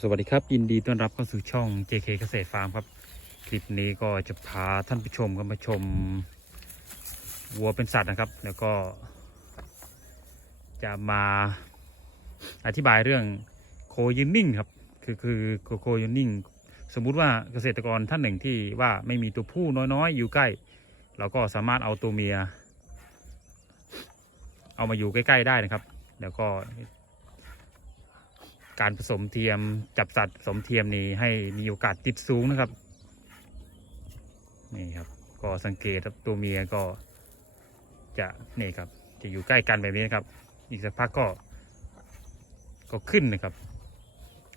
สวัสดีครับ ยินดีต้อนรับเข้าสู่ช่อง JK เกษตรฟาร์มครับ คลิปนี้ก็จะพาท่านผู้ชมกันมาชมวัวเป็นสัตว์นะครับ แล้วก็ จะมาอธิบายเรื่องโคยูนิ่งครับ คือคือโคยูนิ่ง สมมุติว่าเกษตรกรท่านหนึ่งที่ว่าไม่มีตัวผู้น้อยๆ อยู่ใกล้ เราก็สามารถเอาตัวเมีย เอามาอยู่ใกล้ ๆ ได้นะครับ แล้วก็ การผสมเทียมจับสัตว์ผสมเทียมนี้ให้มีโอกาสติดสูงนะครับ นี่ครับ ก็สังเกตครับตัวเมียก็จะนี่ครับ จะอยู่ใกล้กันแบบนี้นะครับ อีกสักพักก็ก็ขึ้นนะครับ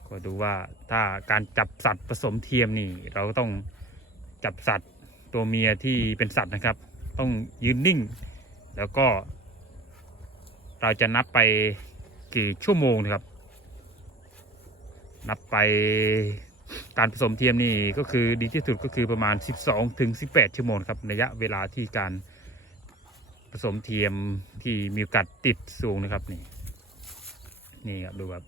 ก็ดูว่าถ้าการจับสัตว์ผสมเทียมนี่ เราก็ต้องจับสัตว์ตัวเมียที่เป็นสัตว์นะครับ ต้องยืนนิ่ง แล้วก็ เราจะนับไปกี่ชั่วโมงนะครับ นับไปการผสมเทียมนี่ก็คือดีที่สุดก็คือประมาณ 12ถึง18 ชั่วโมงครับระยะเวลาที่การผสมเทียมที่มีโอกาสติดสูงนะครับนี่นี่ครับดูครับ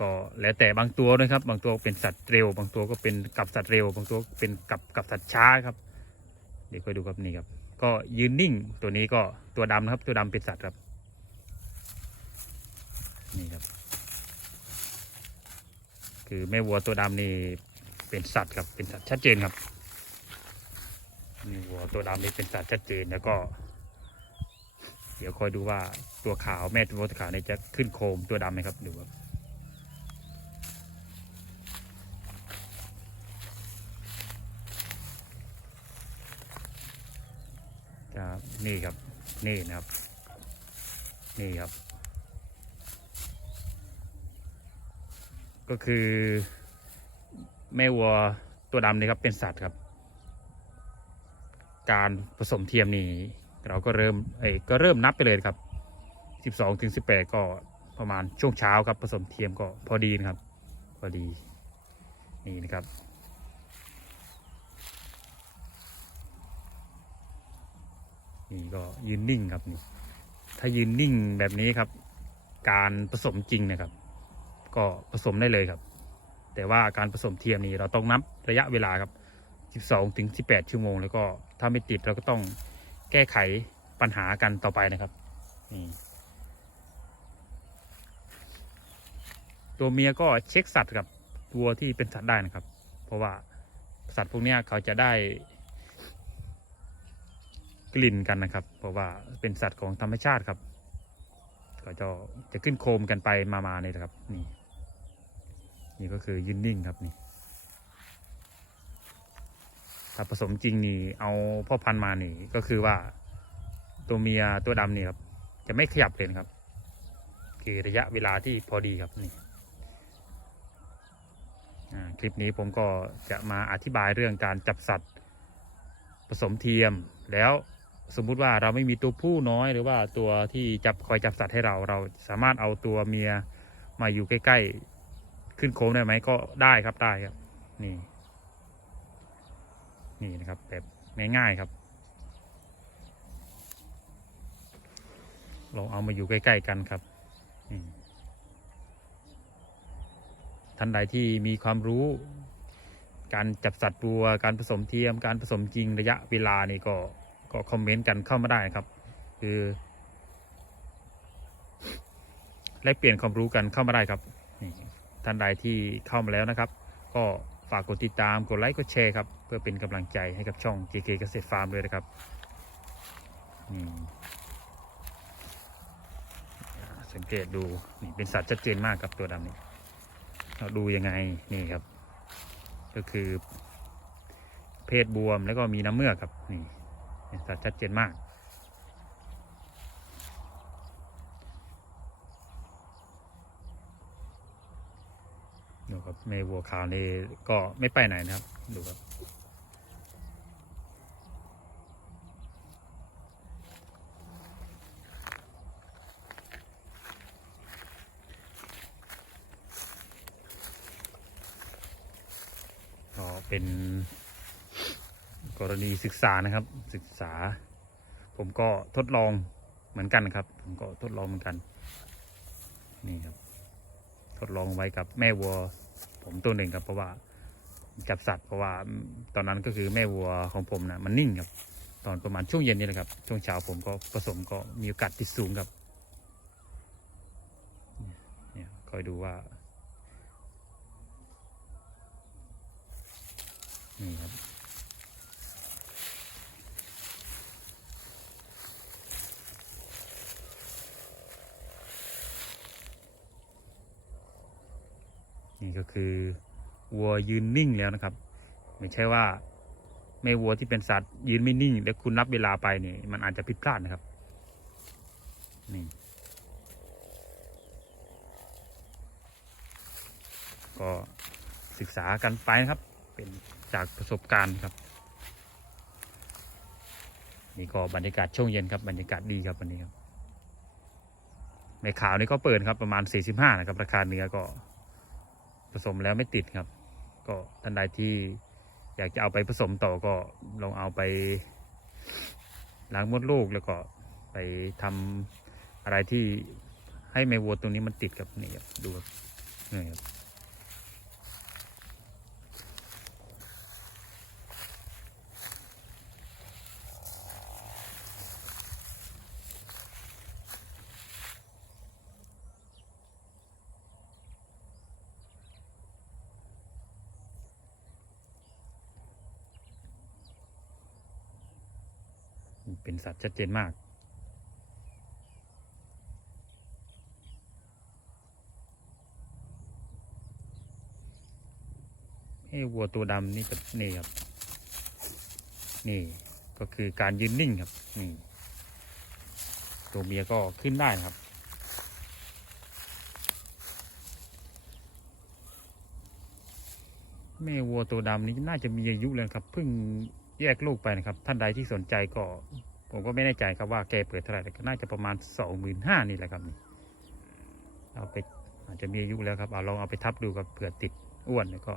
ก็แล้วแต่บางตัวนะครับ บางตัวเป็นสัตว์เร็ว บางตัวก็เป็นกับสัตว์เร็ว บางตัวเป็นกับกับสัตว์ช้าครับ เดี๋ยวค่อยดูครับนี่ครับ ก็ยืนนิ่งตัวนี้ก็ตัวดำนะครับ ตัวดำเป็นสัตว์ครับ นี่ครับ คือแม่วัวตัวดำนี่เป็นสัตว์ครับเป็นสัตว์ชัดเจนครับนี่วัวตัวดำนี่เป็นสัตว์ชัดเจนแล้วก็ เดี๋ยวคอยดูว่าตัวขาวแม่ตัวขาวนี่จะขึ้นโคมตัวดำไหมครับดูครับจะนี่ครับ นี่นะครับ นี่ครับ ก็คือแม่วัวตัวดำนี่ครับเป็นสัตว์ครับ การผสมเทียมนี่เราก็เริ่มเอ้ก็เริ่มนับไปเลยครับสิบสองถึงสิบแปดก็ประมาณช่วงเช้าครับผสมเทียมก็พอดีนะครับ พอดีนี่นะครับนี่ก็ยืนนิ่งครับนี่ถ้ายืนนิ่งแบบนี้ครับ การผสมจริงนะครับ ก็ผสมได้เลยครับ แต่ว่าการผสมเทียมนี่เราต้องนับระยะเวลาครับ 12ถึง18 ชั่วโมง แล้วก็ถ้าไม่ติดเราก็ต้องแก้ไขปัญหากันต่อไปนะครับนี่ตัวเมียก็เช็คสัตว์กับตัวที่เป็นสัตว์ได้นะครับ เพราะว่าสัตว์พวกนี้เขาจะได้กลิ่นกันนะครับ เพราะว่าเป็นสัตว์ของธรรมชาติครับ ก็จะจะขึ้นโคมกันไปมาๆเนี่ยนะครับนี่ นี่ก็คือยืนนิ่งครับนี่ถ้าผสมจริงนี่เอาพ่อพันธุ์มานี่ก็คือว่าตัวเมียตัวดำนี่ครับ จะไม่ขยับเลยครับ คือระยะเวลาที่พอดีครับนี่คลิปนี้ผมก็จะมาอธิบายเรื่องการจับสัตว์ ผสมเทียม แล้วสมมุติว่าเราไม่มีตัวผู้น้อยหรือว่าตัวที่จับคอยจับสัตว์ให้เราเราสามารถเอาตัวเมียมาอยู่ใกล้ๆ ขึ้นโค้งได้ไหมก็ได้ครับได้ครับ นี่ นี่นะครับ แบบง่ายๆครับลองเอามาอยู่ใกล้ๆกันครับท่านใดที่มีความรู้ การจับสัตว์ตัวการผสมเทียม การผสมจริงระยะเวลานี่ก็ก็คอมเมนต์กันเข้ามาได้ครับ คือแลกเปลี่ยนความรู้กันเข้ามาได้ครับ ท่านใดที่เข้ามาแล้วนะครับ ก็ฝากกดติดตามกดไลค์กดแชร์ครับ เพื่อเป็นกำลังใจให้กับช่อง JK เกษตรฟาร์มด้วยนะครับสังเกตดูนี่เป็นสัตว์ชัดเจนมากครับตัวดำนี่เราดูยังไงนี่ครับ ก็คือ เพศบวมแล้วก็มีน้ำเมือกครับนี่สัตว์ชัดเจนมาก ดูครับ ในวัวขาวนี่ก็ไม่ไปไหนนะครับ ดูครับ ก็เป็นกรณีศึกษานะครับ ศึกษา ผมก็ทดลองเหมือนกันครับ ผมก็ทดลองเหมือนกัน นี่ครับ ทดลองไว้กับแม่วัว ผมตัวหนึ่งครับเพราะว่าจับสัตว์เพราะว่าตอนนั้นก็คือแม่วัวของผมนะมันนิ่งครับ ตอนประมาณช่วงเย็นนี่แหละครับ ช่วงเช้าผมก็ผสมก็มีโอกาสติดสูงครับเนี่ยคอยดูว่านี่ครับ นี่ก็คือวัวยืนนิ่งแล้วนะครับ ไม่ใช่ว่าแม่วัวที่เป็นสัตว์ ยืนไม่นิ่ง แล้วคุณนับเวลาไปเนี่ยมันอาจจะผิดพลาดนะครับนี่ก็ศึกษากันไปนะครับ เป็นจากประสบการณ์ครับนี่ก็บรรยากาศช่วงเย็นครับบรรยากาศดีครับวันนี้ครับในข่าวนี้ก็เปิดครับประมาณ 45 นะครับ ราคาเนื้อก็ ผสมแล้วไม่ติดครับ ก็ท่านใดที่อยากจะเอาไปผสมต่อก็ลองเอาไปล้างมดลูกแล้วก็ไปทำอะไรที่ให้แม่วัวตัวนี้มันติดกับนี่ครับดูครับนี่ครับ เป็นสัตว์ชัดเจนมากเอ้วัวตัวดำนี่ก็นี่ครับ นี่ก็คือการยืนนิ่งครับ นี่ ตัวเมียก็ขึ้นได้นะครับแม่วัวตัวดำนี้น่าจะมีอายุแล้วครับเพิ่ง แยกลูกไปนะครับ ท่านใดที่สนใจก็ ผมก็ไม่แน่ใจครับว่าแกเปิดเท่าไหร่แต่ก็น่าจะประมาณสองหมื่นห้านี่แหละครับนี่เอาไปอาจจะมีอายุแล้วครับเอาลองเอาไปทับดูกับเผื่อติดอ้วนแล้วก็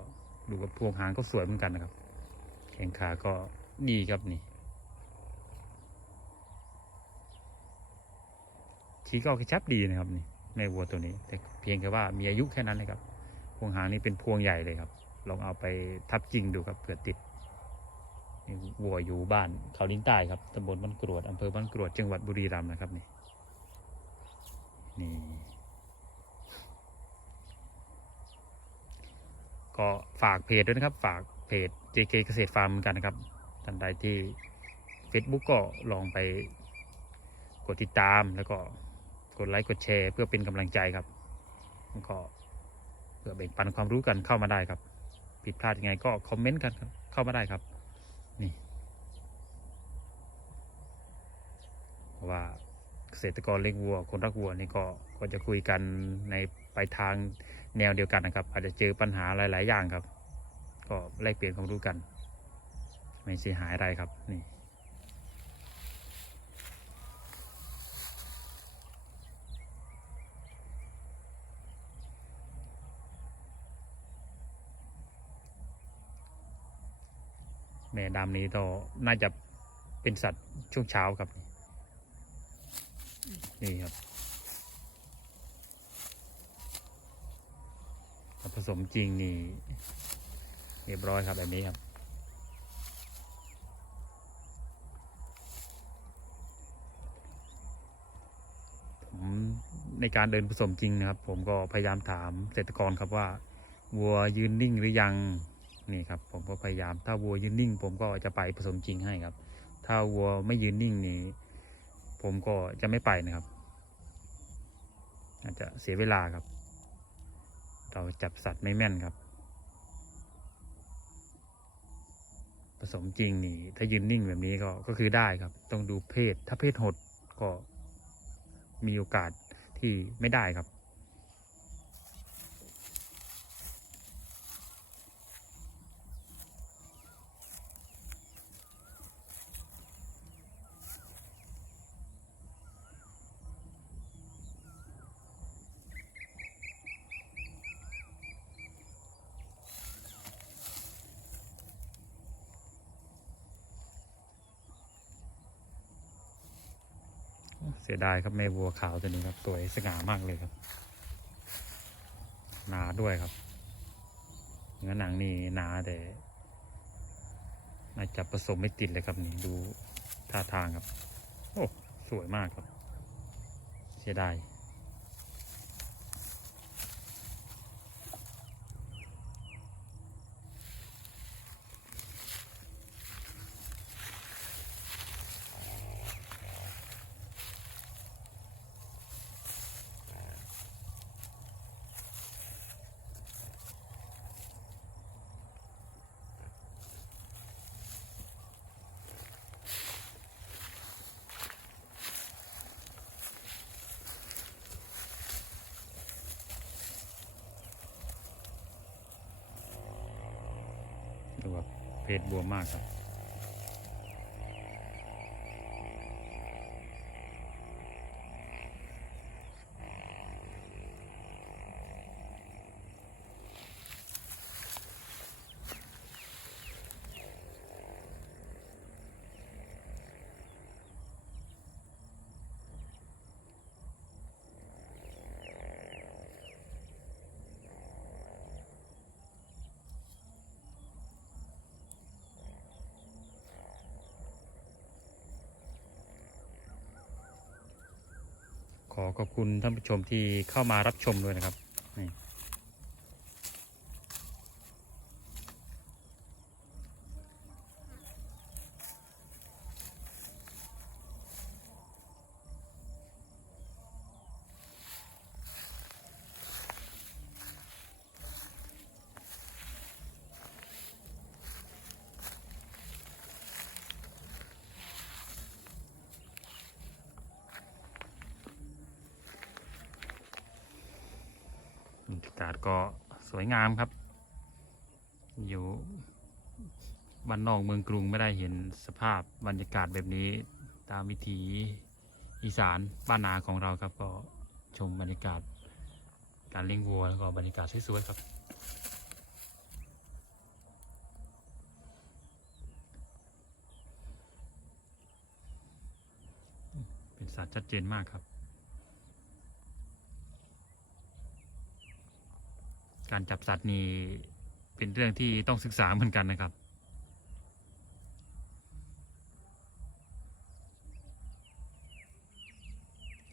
ดูกับพวงหางก็สวยเหมือนกันนะครับ แข้งขาก็ดีครับนี่ชี้ก็กระชับดีนะครับนี่แม่วัวตัวนี้ แต่เพียงแค่ว่ามีอายุแค่นั้นเลยครับ พวงหางนี่เป็นพวงใหญ่เลยครับ ลองเอาไปทับจริงดูครับเผื่อติด วัวอยู่บ้านเขาลิ้นใต้ครับตำบลบ้านกรวดอำเภอบ้านกรวดจังหวัดบุรีรัมย์นะครับนี่นี่ก็ฝากเพจด้วยนะครับ ฝากเพจ JK เกษตรฟาร์มเหมือนกันนะครับท่านใดที่ Facebook ก็ลองไปกดติดตามแล้วก็กดไลค์กดแชร์เพื่อเป็นกำลังใจครับก็เพื่อแบ่งปันความรู้กันเข้ามาได้ครับ ผิดพลาดยังไงก็คอมเมนต์กันเข้ามาได้ครับ เพราะว่าเกษตรกรเลี้ยงวัว คนรักวัวนี่ก็ก็จะคุยกันในไปทางแนวเดียวกันนะครับ อาจจะเจอปัญหาหลาย ๆ อย่างครับ ก็แลกเปลี่ยนความรู้กัน ไม่เสียหายอะไรครับนี่แม่ดำนี้ก็น่าจะเป็นสัตว์ช่วงเช้าครับ นี่ครับผสมจริงนี่เรียบร้อยครับแบบนี้ครับผมในการเดินผสมจริงนะครับ ผมก็พยายามถามเกษตรกรครับว่า วัวยืนนิ่งหรือยังนี่ครับ ผมก็พยายามถ้าวัวยืนนิ่ง ผมก็จะไปผสมจริงให้ครับ ถ้าวัวไม่ยืนนิ่งนี่ ผมก็จะไม่ไปนะครับ อาจจะเสียเวลาครับ เราจับสัตว์ไม่แม่นครับ ผสมจริงนี่ ถ้ายืนนิ่งแบบนี้ก็ก็คือได้ครับ ต้องดูเพศ ถ้าเพศหดก็มีโอกาสที่ไม่ได้ครับ เสียดายครับแม่วัวขาวตัวนี้ครับตัวสง่ามากเลยครับ หนาด้วยครับเนื้อหนังนี่หนาแต่น่าจะผสมไม่ติดเลยครับนี่ดูท่าทางครับ โอ้ สวยมากครับ เสียดาย ดูแบบ เพศบวมากครับ ขอขอบคุณท่านผู้ชมที่เข้ามารับชมด้วยนะครับ ก็สวยงามครับ อยู่บ้านนอกเมืองกรุงไม่ได้เห็นสภาพบรรยากาศแบบนี้ ตามวิถีอีสานบ้านนาของเราครับ ก็ชมบรรยากาศ การเลี้ยงวัวแล้วก็บรรยากาศสวยๆครับเป็นสัตว์ชัดเจนมากครับ การจับสัตว์นี่เป็นเรื่องที่ต้องศึกษาเหมือนกันนะครับ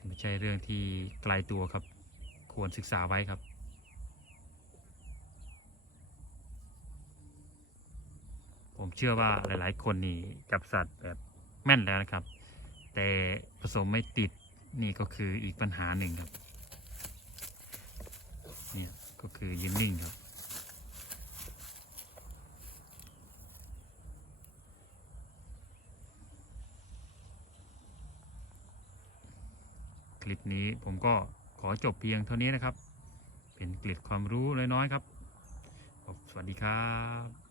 ไม่ใช่เรื่องที่ไกลตัวครับ ควรศึกษาไว้ครับผมเชื่อว่าหลาย ๆ คนนี่จับสัตว์แบบแม่นแล้วนะครับ แต่ผสมไม่ติดนี่ก็คืออีกปัญหาหนึ่งครับเนี่ย ก็คือยืนนิ่งครับ คลิปนี้ผมก็ขอจบเพียงเท่านี้นะครับ เป็นเกล็ดความรู้น้อยๆครับ สวัสดีครับ